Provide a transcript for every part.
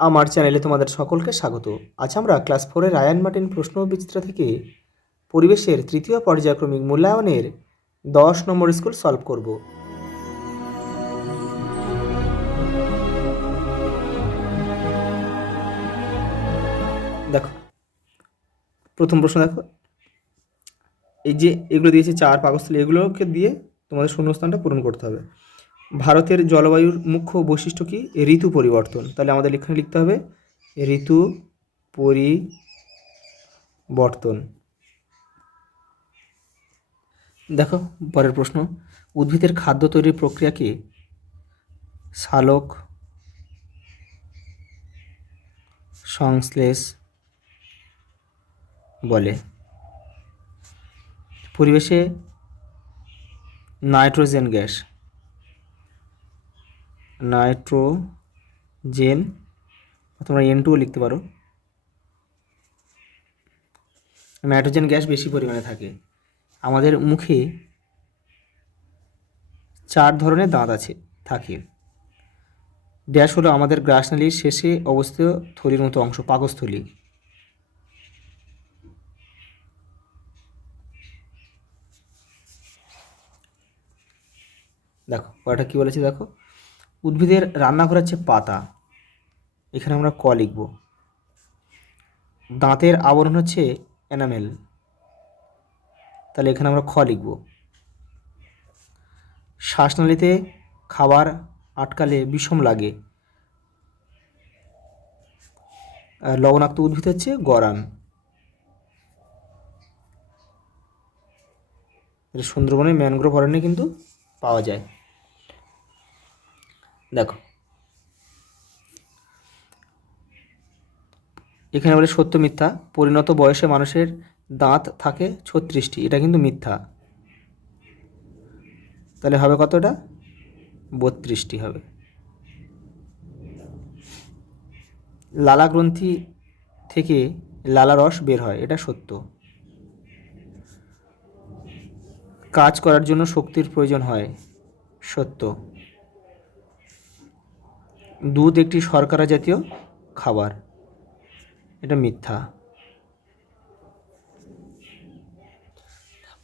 আমার চ্যানেলে তোমাদের সকলকে স্বাগত। আজ আমরা ক্লাস 4-এর রায়ান মার্টিন প্রশ্ন বিচিত্রা থেকে পরিবেশের তৃতীয় পর্যায়ক্রমিক মূল্যায়নের 10 নম্বর স্কুল সলভ করব। দেখো প্রথম প্রশ্ন, দেখো এই যে এগুলো দিয়েছে 4 পাকস্থলী, এগুলোকে দিয়ে তোমাদের শূন্যস্থানটা পূরণ করতে হবে। ভারতের জলবায়ুর মুখ্য বৈশিষ্ট্য কি? ঋতু পরিবর্তন। তাহলে আমাদের এখানে লিখতে হবে ঋতু পরিবর্তন। দেখো পরের প্রশ্ন, উদ্ভিদের খাদ্য তৈরির প্রক্রিয়াকে সালোক সংশ্লেষ বলে। পরিবেশে নাইট্রোজেন গ্যাস, নাইট্রোজেন তোমরা N2 লিখতে পারো, নাইট্রোজেন গ্যাস বেশি পরিমাণে থাকে। আমাদের মুখে 4 ধরনের দাঁত থাকে। ড্যাশ হলো আমাদের গ্রাসনালীর শেষে অবস্থিত থলির মতো অংশ, পাকস্থলী। দেখো পরেরটা কী বলেছে, দেখো উদ্ভিদের রান্নাঘর হচ্ছে পাতা, এখানে আমরা ক লিখব। দাঁতের আবরণ হচ্ছে এনামেল, তাহলে এখানে আমরা খ লিখব। শ্বাসনালীতে খাবার আটকালে বিষম লাগে, আর লবণাক্ত উদ্ভিদ হচ্ছে গরান। সুন্দরবনে ম্যানগ্রোভ অরণ্যে কিন্তু পাওয়া যায়। দেখো এখানে বলে সত্য মিথ্যা, পরিণত বয়সে মানুষের দাঁত থাকে 36টি, এটা কিন্তু মিথ্যা। তাহলে হবে কতটা? 32টি হবে। লালা গ্রন্থি থেকে লালা রস বের হয়, এটা সত্য। কাজ করার জন্য শক্তির প্রয়োজন হয়, সত্য। দুধ একটি শর্করা জাতীয় খাবার, এটা মিথ্যা।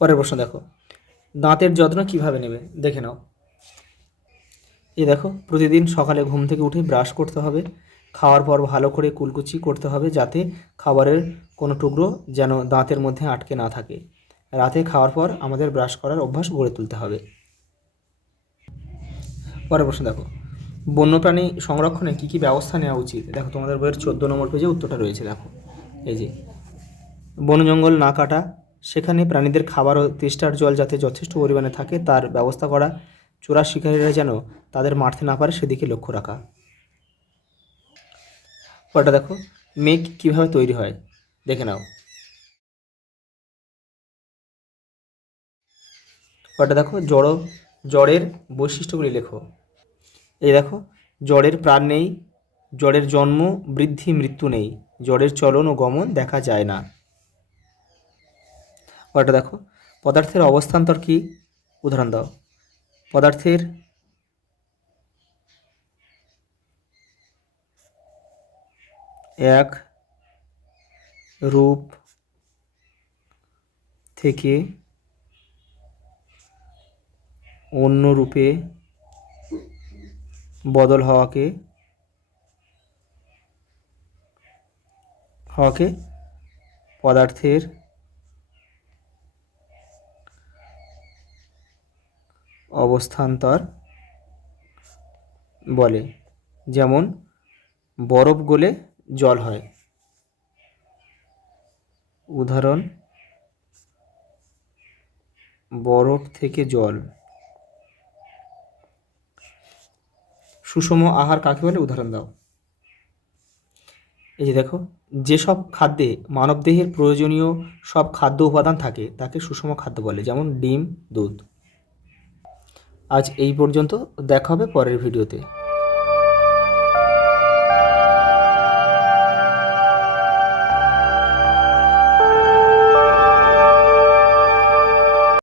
পরের প্রশ্ন দেখো, দাঁতের যত্ন কিভাবে নেবে দেখে নাও। এই দেখো, প্রতিদিন সকালে ঘুম থেকে উঠে ব্রাশ করতে হবে, খাওয়ার পর ভালো করে কুলকুচি করতে হবে যাতে খাবারের কোনো টুকরো যেন দাঁতের মধ্যে আটকে না থাকে। রাতে খাওয়ার পর আমাদের ব্রাশ করার অভ্যাস গড়ে তুলতে হবে। পরের প্রশ্ন দেখো, বন্যপ্রাণী সংরক্ষণে কী কী ব্যবস্থা নেওয়া উচিত? দেখো তোমাদের বইয়ের 14 নম্বর পেজে উত্তরটা রয়েছে। দেখো এই যে বন জঙ্গল না কাটা, সেখানে প্রাণীদের খাবার ও তেষ্টার জল যাতে যথেষ্ট পরিমাণে থাকে তার ব্যবস্থা করা, চোরা শিকারীরা যেন তাদের মারতে না পারে সেদিকে লক্ষ্য রাখা। পরটা দেখো, মেঘ কীভাবে তৈরি হয় দেখে নাও। পরটা দেখো, জড়ের বৈশিষ্ট্যগুলি লেখো। এই দেখো, জড়ের প্রাণ নেই, জড়ের জন্ম বৃদ্ধি মৃত্যু নেই, জড়ের চলন ও গমন দেখা যায় না। পরটা দেখো, পদার্থের অবস্থান্তর কি? উদাহরণ দাও। পদার্থের এক রূপ থেকে অন্য রূপে বদল হওয়াকে পদার্থের অবস্থান্তর বলে। যেমন বরফ গলে জল হয়। উদাহরণ, বরফ থেকে জল। সুষম আহার কাকে বলে? উদাহরণ দাও। এই যে দেখো, যেসব খাদ্যে মানবদেহের প্রয়োজনীয় সব খাদ্য উপাদান থাকে তাকে সুষম খাদ্য বলে, যেমন ডিম, দুধ। আজ এই পর্যন্ত, দেখা হবে পরের ভিডিওতে।